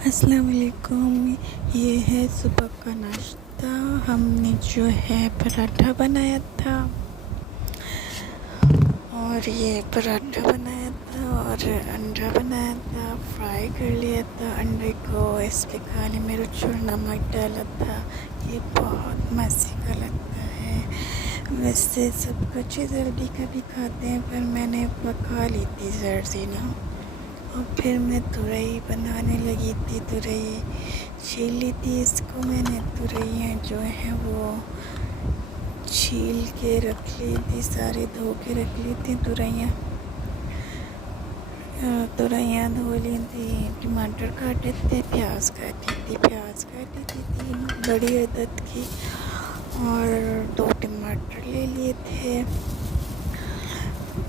अस्सलाम वालेकुम। ये है सुबह का नाश्ता। हमने जो है पराठा बनाया था और ये पराठा बनाया था और अंडा बनाया था, फ्राई कर लिया था अंडे को, इस पे काली मिर्च और नमक डाला था। ये बहुत मज़े का लगता है। वैसे सब कुछ ही जल्दी कभी खाते हैं, पर मैंने पका ली थी जल्दी ना, और फिर मैं तुरई बनाने लगी थी। तुरई छील ली थी, इसको मैंने तुरैया जो है वो छील के रख ली थी, सारी धो के रख ली थी तुरैया। तुरैया धो ली थी, टमाटर काटे थे, प्याज काटी थी बड़ी अदद की, और 2 टमाटर ले लिए थे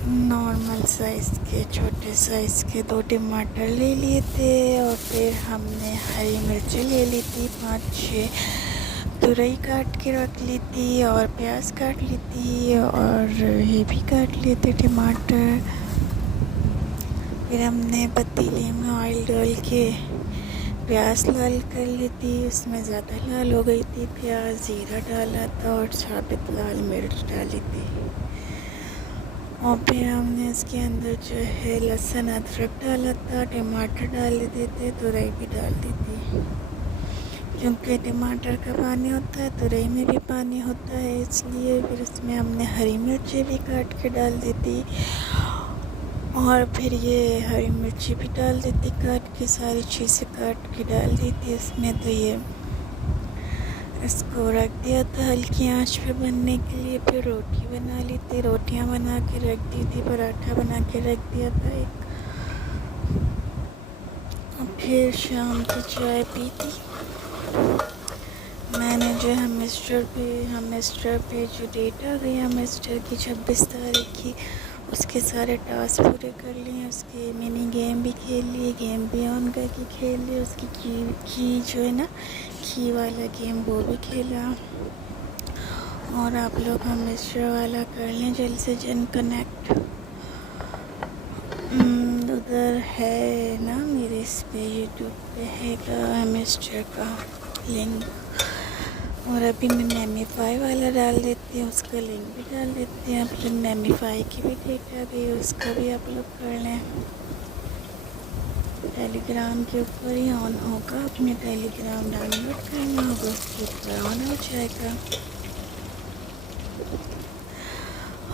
नॉर्मल साइज़ के, छोटे साइज़ के 2 टमाटर ले लिए थे। और फिर हमने हरी मिर्ची ले ली थी 5-6, तुरई काट के रख ली थी, और प्याज काट ली थी, और ये भी काट लिए थे टमाटर। फिर हमने पतीले में ऑयल डाल के प्याज लाल कर ली थी, उसमें ज़्यादा लाल हो गई थी प्याज, ज़ीरा डाला था और साबित लाल मिर्च डाली थी। और फिर हमने इसके अंदर जो है लहसुन अदरक डाला था, टमाटर डाल देते थे, तुरई भी डाल दी थी, क्योंकि टमाटर का पानी होता है, तुरई में भी पानी होता है, इसलिए फिर उसमें हमने हरी मिर्ची भी काट के डाल दी थी। और फिर ये हरी मिर्ची भी डाल दी थी काट के, सारी चीज़ें काट के डाल दी थी इसमें। तो ये इसको रख दिया था हल्की आंच पे बनने के लिए। फिर रोटी बना ली थी, रोटियां बना के रख दी थी, पराठा बना के रख दिया था एक। और फिर शाम की चाय पी थी मैंने। जो हमेस्टर पे जो डेट आ गई हमेस्टर की 26 तारीख की, उसके सारे टास्क पूरे कर लिए, उसके मिनी गेम भी खेल लिए, गेम भी ऑन करके खेल लिए, उसकी की जो है ना की वाला गेम वो भी खेला। और आप लोग हमेशा वाला कर लें जल्द से जल्द कनेक्ट। उधर है ना मेरे इस पे यूट्यूब पे है हमेस्टर का लिंक, और अभी मैं नेमीफाई वाला डाल देती हूँ, उसका लिंक भी डाल देती हैं। आप लोग नेमीफाई की भी डेट आ गई, उसका भी आप लोग कर लें। टेलीग्राम के ऊपर ही ऑन होगा, अपने टेलीग्राम डाउनलोड करना होगा, उसके ऊपर ऑन हो जाएगा।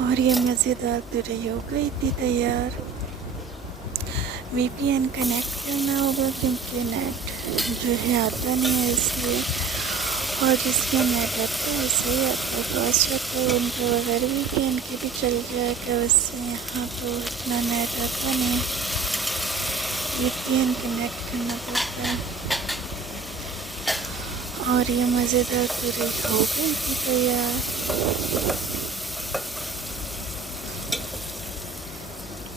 और ये मज़ेदार तुरई हो गई थी तैयार। VPN कनेक्ट करना होगा, क्योंकि नेट जो है आता नहीं है इसलिए, और जिसके नेट आता है सही आता है, फास्ट आता है, उनका बगैर VPN के भी चल जाएगा। वैसे यहाँ तो इतना नेट आता नहीं, VPN कनेक्ट करना पड़ता है। और ये मज़ेदार तुरई हो गई थी तैयार।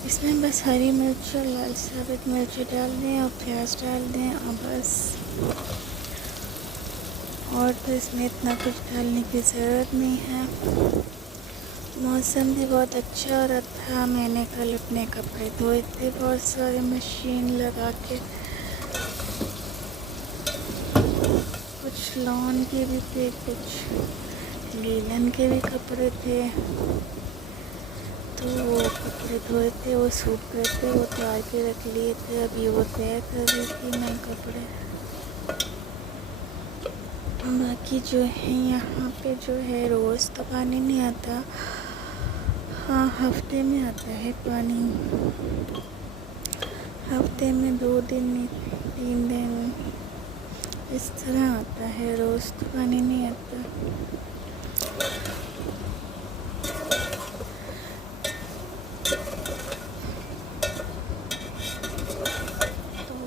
इसमें बस हरी मिर्च और लाल साबित मिर्ची डाल दें और प्याज डाल दें, और बस। और तो इसमें इतना कुछ डालने की ज़रूरत नहीं है। मौसम भी बहुत अच्छा हो रहा था। मैंने कल अपने कपड़े धोए थे बहुत सारे मशीन लगा के, कुछ लॉन के भी थे, कुछ लीलन के भी कपड़े थे। तो वो कपड़े धोए थे, वो सूख गए थे, वो तैयार के रख लिए थे। अभी वो तैयार कर रही थी मैं कपड़े। बाकी जो है यहाँ पे जो है रोज़ तो पानी नहीं आता, हाँ हफ्ते में आता है पानी, हफ्ते में 2 दिन 3 दिन इस तरह आता है, रोज़ तो पानी नहीं आता।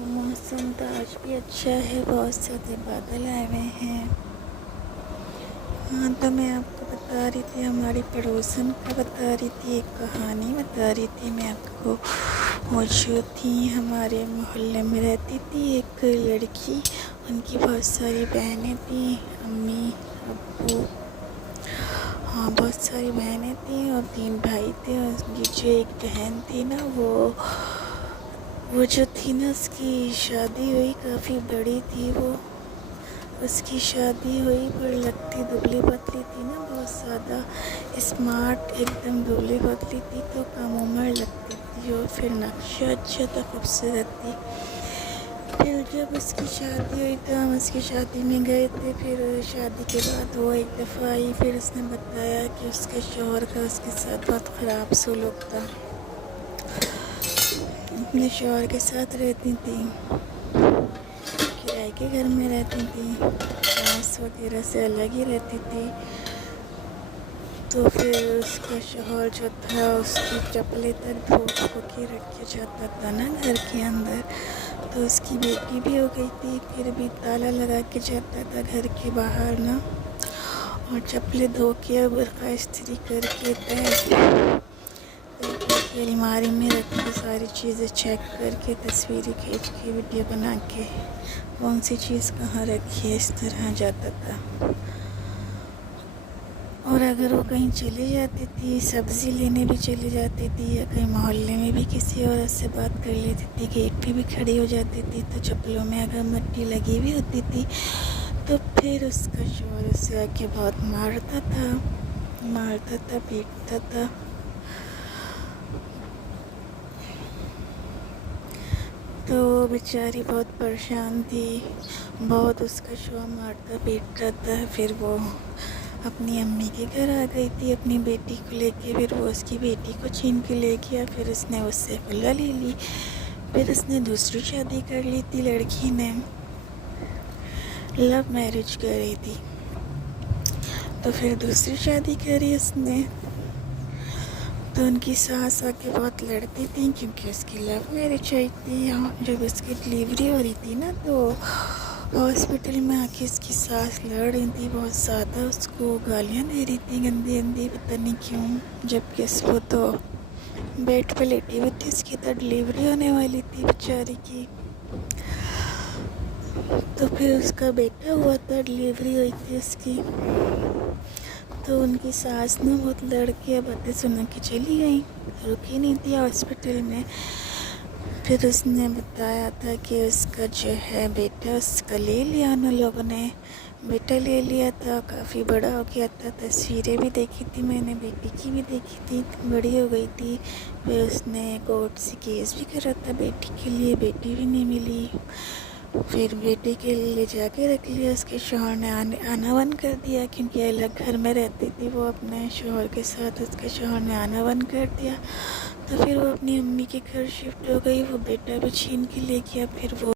मौसम तो आज भी अच्छा है, बहुत सारे बादल आए हुए हैं। हाँ, तो मैं आपको बता रही थी, हमारी पड़ोसन का बता रही थी, एक कहानी बता रही थी मैं आपको। वो जो थी हमारे मोहल्ले में रहती थी एक लड़की, उनकी बहुत सारी बहनें थी, अम्मी अब्बू, हाँ बहुत सारी बहनें थी और 3 भाई थे। उनकी जो एक बहन थी ना, वो वो जो थी ना, उसकी शादी हुई, काफ़ी बड़ी थी वो। उसकी शादी हुई पर लगती दुबली पतली थी ना, बहुत ज़्यादा स्मार्ट, एकदम दुबली पतली थी, तो कम उम्र लगती थी और फिर नक्शा अच्छा था, खूबसूरत थी। फिर जब उसकी शादी हुई तो हम उसकी शादी में गए थे। फिर शादी के बाद वो एक दफ़ा आई, फिर उसने बताया कि उसके शौहर का उसके साथ बहुत ख़राब सलूक था। अपने शौहर के साथ रहती थी, किराए के घर में रहती थी, सास वगैरह से अलग ही रहती थी। तो फिर उसका शौहर जो था, उसकी चप्पलें तक धो के रख के जाता था ना घर के अंदर। तो उसकी बेटी भी हो गई थी, फिर भी ताला लगा के जाता था घर के बाहर ना, और चप्पलें धो के बुर्का इस्त्री करके तय अलमारी में रख के सारी चीज़ें चेक करके, तस्वीरें खींच के, वीडियो बना के, कौन सी चीज़ कहाँ रखी है, इस तरह जाता था। और अगर वो कहीं चली जाती थी, सब्ज़ी लेने भी चली जाती थी, या कहीं मोहल्ले में भी किसी औरत से बात कर लेती थी, गेट पे भी खड़ी हो जाती थी, तो चप्पलों में अगर मिट्टी लगी हुई होती थी तो फिर उसका शौहर उसे आके बहुत मारता था, पीटता था। तो वो बेचारी बहुत परेशान थी, बहुत उसका शौहर मारता पीटता था। फिर वो अपनी अम्मी के घर आ गई थी अपनी बेटी को लेके। फिर वो उसकी बेटी को छीन के ले गया, फिर उसने उससे खुला ले ली। फिर उसने दूसरी शादी कर ली थी, लड़की ने लव मैरिज करी थी। तो फिर दूसरी शादी करी उसने, तो उनकी सास आके बहुत लड़ती थी, क्योंकि उसकी लव मैरिज आई थी। जब उसकी डिलीवरी हो रही थी ना, तो हॉस्पिटल में आके उसकी सास लड़ रही थी, बहुत ज़्यादा उसको गालियाँ दे रही थी, गंदी गंदी, पता नहीं क्यों। जबकि उसको तो बेड पे लेटी हुई थी, उसकी तो डिलीवरी होने वाली थी बेचारी की। तो फिर उसका बेटा हुआ था, डिलीवरी हुई थी उसकी। तो उनकी सास ने बहुत लड़के बातें सुना के चली गई, रुकी नहीं थी हॉस्पिटल में। फिर उसने बताया था कि उसका जो है बेटा, उसका ले लिया उन लोगों ने, बेटा ले लिया था, काफ़ी बड़ा हो गया था। तस्वीरें भी देखी थी मैंने, बेटी की भी देखी थी, बड़ी हो गई थी। फिर उसने कोर्ट से केस भी करा था बेटी के लिए, बेटी भी नहीं मिली। फिर बेटे के लिए ले जाके रख लिया, उसके शौहर ने आना बंद कर दिया, क्योंकि अलग घर में रहती थी वो अपने शौहर के साथ। उसके शौहर ने आना बंद कर दिया। तो फिर वो अपनी अम्मी के घर शिफ्ट हो गई, वो बेटा भी छीन के ले गया। फिर वो